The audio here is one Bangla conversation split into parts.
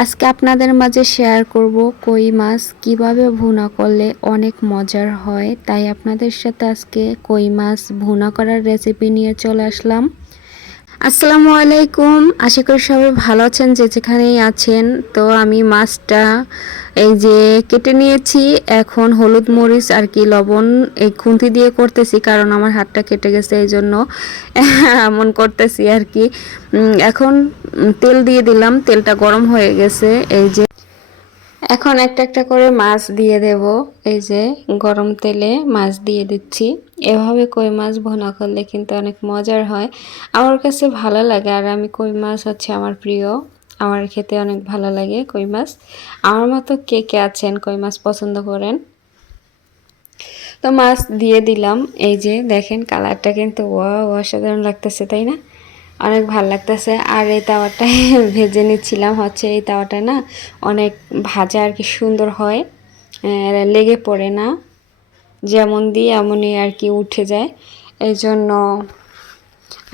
আজকে আপনাদের মাঝে শেয়ার করব কই মাছ কিভাবে ভুনা করলে অনেক মজার হয়। তাই আপনাদের সাথে আজকে কই মাছ ভুনা করার রেসিপি নিয়ে চলে আসলাম। আসসালামু আলাইকুম, আশা করি সবাই ভালো আছেন যে যেখানেই আছেন। তো আমি মাছটা এই যে কেটে নিয়েছি, এখন হলুদ মরিচ আর কি লবণ এই খুন্তি দিয়ে করতেছি, কারণ আমার হাতটা কেটে গেছে এই জন্য এমন করতেছি আর কি। এখন তেল দিয়ে দিলাম, তেলটা গরম হয়ে গেছে। এই যে এখন একটা একটা করে মাছ দিয়ে দেব। এই যে গরম তেলে মাছ দিয়ে দিচ্ছি। এভাবে কই মাছ ভুনা করলে কিন্তু অনেক মজার হয়, আমার কাছে ভালো লাগে। আর আমি কই মাছ হচ্ছে আমার প্রিয়, আমার খেতে অনেক ভালো লাগে কই মাছ। আমার মতো কে কে আছেন কই মাছ পছন্দ করেন? তো মাছ দিয়ে দিলাম। এই যে দেখেন কালারটা কিন্তু অসাধারণ লাগতেছে, তাই না? অনেক ভালো লাগতেছে। আর এই তাওয়াটায় ভেজে নিচ্ছিলাম, হচ্ছে এই তাওয়াটা না অনেক ভাজা আর কি সুন্দর হয়, লেগে পড়ে না, যেমন দিই এমনই আর কি উঠে যায় এই জন্য।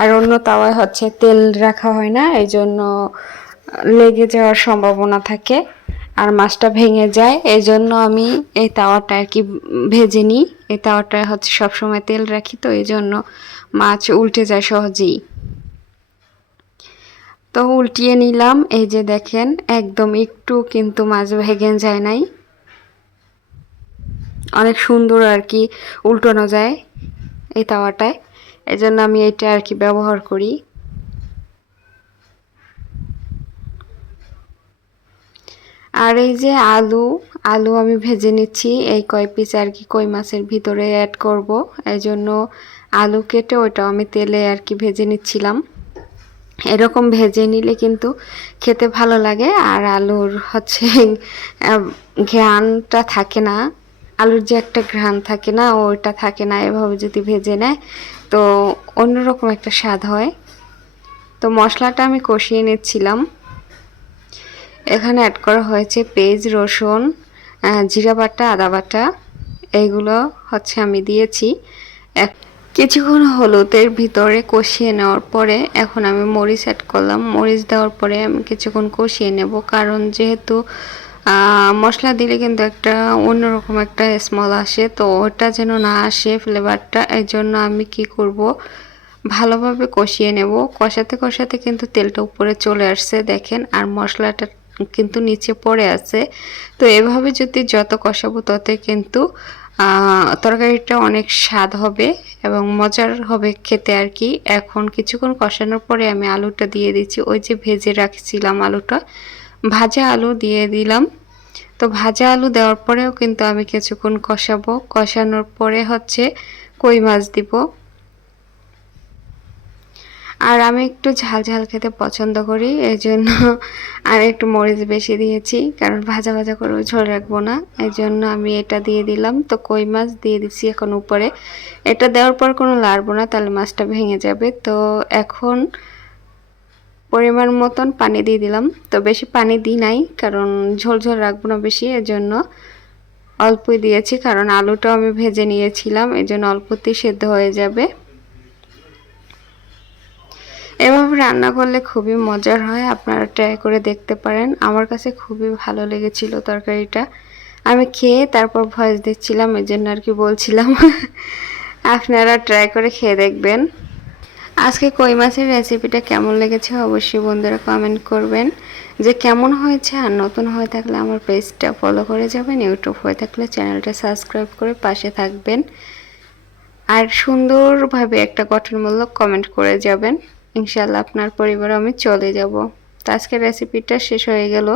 আর অন্য তাওয়ায় হচ্ছে তেল রাখা হয় না, এই জন্য লেগে যাওয়ার সম্ভাবনা থাকে আর মাছটা ভেঙে যায়। এই জন্য আমি এই তাওয়াটা আর কি ভেজে নিই। এই তাওয়াটায় হচ্ছে সবসময় তেল রাখি, তো এই জন্য মাছ উল্টে যায় সহজেই। তো উল্টিয়ে নিলাম। এই যে দেখেন একদম একটু কিন্তু মাছ ভেঙে যায় নাই, অনেক সুন্দর আর কি উল্টানো যায় এই তাওয়াটায়। এই জন্য আমি এটা আর কি ব্যবহার করি। আর এই যে আলু আলু আমি ভেজে নিচ্ছি, এই কয় পিস আর কি কই মাছের ভিতরে অ্যাড করব, এই জন্য আলু কেটে ওইটাও আমি তেলে আর কি ভেজে নিচ্ছিলাম। এরকম ভেজে নিলে কিন্তু খেতে ভালো লাগে, আর আলুর হচ্ছে ঘ্রাণটা থাকে না, আলুর যে একটা ঘ্রাণ থাকে না ওইটা থাকে না এভাবে যদি ভেজে নেয়, তো অন্যরকম একটা স্বাদ হয়। তো মশলাটা আমি কষিয়ে নিচ্ছিলাম। এখানে অ্যাড করা হয়েছে পেঁয়াজ, রসুন, জিরা বাটা, আদা বাটা, এইগুলো হচ্ছে আমি দিয়েছি। কিছুক্ষণ হলুদের ভিতরে কষিয়ে নেওয়ার পরে এখন আমি মরিচ অ্যাড করলাম। মরিচ দেওয়ার পরে আমি কিছুক্ষণ কষিয়ে নেব, কারণ যেহেতু মশলা দিলে কিন্তু একটা অন্যরকম একটা স্মেল আসে, তো ওটা যেন না আসে ফ্লেভারটা, এই জন্য আমি কি করব, ভালোভাবে কষিয়ে নেব। কষাতে কষাতে কিন্তু তেলটা উপরে চলে আসছে দেখেন, আর মশলাটা কিন্তু নিচে পড়ে আছে। তো এভাবে যদি যত কষাবো ততই কিন্তু তরকারিটা অনেক স্বাদ হবে এবং মজার হবে খেতে আর কি। এখন কিছুক্ষণ কষানোর পরে আমি আলুটা দিয়ে দিচ্ছি, ওই যে ভেজে রাখছিলাম আলুটা, ভাজা আলু দিয়ে দিলাম। তো ভাজা আলু দেওয়ার পরেও কিন্তু আমি কিছুক্ষণ কষাবো, কষানোর পরে হচ্ছে কই মাছ দিব। আর আমি একটু ঝাল ঝাল খেতে পছন্দ করি, এই জন্য আমি একটু মরিচ বেশি দিয়েছি, কারণ ভাজা ভাজা করে ঝোল রাখবো না, এই জন্য আমি এটা দিয়ে দিলাম। তো কই মাছ দিয়ে দিচ্ছি এখন উপরে। এটা দেওয়ার পর কোনো লাড়বো না, তাহলে মাছটা ভেঙে যাবে। তো এখন পরিমাণ মতন পানি দিয়ে দিলাম। তো বেশি পানি দিই নাই, কারণ ঝোল ঝোল রাখবো না বেশি, এজন্য অল্পই দিয়েছি, কারণ আলুটাও আমি ভেজে নিয়েছিলাম, এই জন্য অল্পতেই সেদ্ধ হয়ে যাবে। এভাবে রান্না করলে খুবই মজার হয়, আপনারা ট্রাই করে দেখতে পারেন। আমার কাছে খুবই ভালো লেগেছিল তরকারিটা, আমি খেয়ে তারপর ভয়েস দিচ্ছিলাম, এই জন্য আর কি বলছিলাম। আপনারা ট্রাই করে খেয়ে দেখবেন। আজকে কই মাছের রেসিপিটা কেমন লেগেছে অবশ্যই বন্ধুরা কমেন্ট করবেন যে কেমন হয়েছে। আর নতুন হয়ে থাকলে আমার পেজটা ফলো করে যাবেন, ইউটিউব হয়ে থাকলে চ্যানেলটা সাবস্ক্রাইব করে পাশে থাকবেন, আর সুন্দরভাবে একটা গঠনমূলক কমেন্ট করে যাবেন। ইনশাল্লাহ আপনার পরিবার আমি চলে যাব। তো আজকের রেসিপিটা শেষ হয়ে গেল।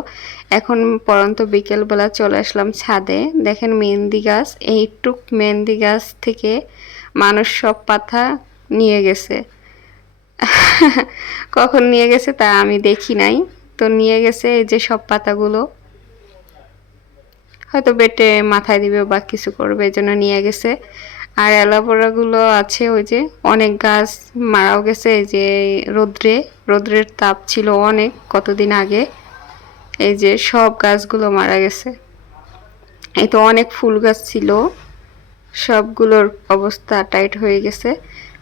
এখন পরন্ত বিকেলবেলা চলে আসলাম ছাদে। দেখেন মেহেন্দি গাছ, এইটুক মেহেন্দি গাছ থেকে মানুষ সব পাতা নিয়ে গেছে। কখন নিয়ে গেছে তা আমি দেখি নাই, তো নিয়ে গেছে এই যে সব পাতাগুলো, হয়তো বেটে মাথায় দিবে বা কিছু করবে, এই জন্য নিয়ে গেছে। আর অ্যালোভেরাগুলো আছে, ওই যে অনেক গাছ মারাও গেছে, এই যে রোদ্রের তাপ ছিল অনেক কতদিন আগে, এই যে সব গাছগুলো মারা গেছে। এই তো অনেক ফুল গাছ ছিল, সবগুলোর অবস্থা টাইট হয়ে গেছে।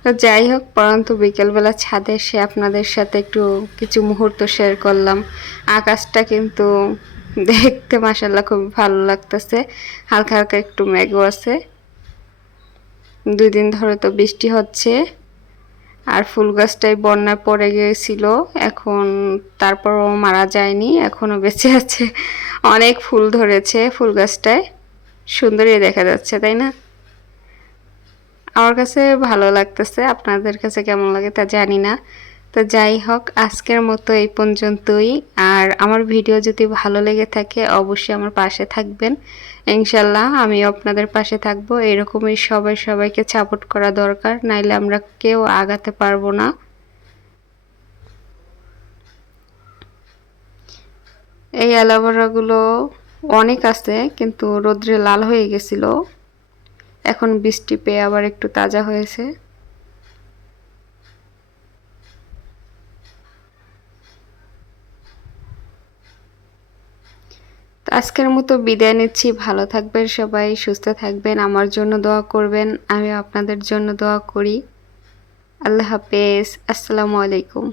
তো যাই হোক, পরন্তু বিকেলবেলা ছাদে এসে আপনাদের সাথে একটু কিছু মুহূর্ত শেয়ার করলাম। আকাশটা কিন্তু দেখতে মাশাআল্লাহ খুব ভালো লাগতেছে। হালকা হালকা একটু মেঘও আছে। 2 দিন ধরে তো বৃষ্টি হচ্ছে। আর ফুল গাছটাই বন্যায় পড়ে গিয়েছিল, এখন তারপরও মারা যায়নি, এখনো বেঁচে আছে। অনেক ফুল ধরেছে ফুল গাছটায়, সুন্দরই দেখা যাচ্ছে, তাই না? আমার কাছে ভালো লাগতেছে, আপনাদের কাছে কেমন লাগে তা জানি না। তো যাই হোক, আজকের মতো এই পর্যন্তই। আর আমার ভিডিও যদি ভালো লেগে থাকে অবশ্যই আমার পাশে থাকবেন। ইনশাল্লাহ আমিও আপনাদের পাশে থাকবো। এরকমই সবাই সবাইকে সাপোর্ট করা দরকার, নাইলে আমরা কেউ আগাতে পারবো না। এই অ্যালোভেরাগুলো অনেক আছে, কিন্তু রোদ্রে লাল হয়ে গেছিল, এখন বৃষ্টি পেয়ে আবার একটু তাজা হয়েছে। আজকের মতো বিদায় নিচ্ছি। ভালো থাকবেন সবাই, সুস্থ থাকবেন, আমার জন্য দোয়া করবেন, আমি আপনাদের জন্য দোয়া করি। আল্লাহ হাফেজ, আসসালামু আলাইকুম।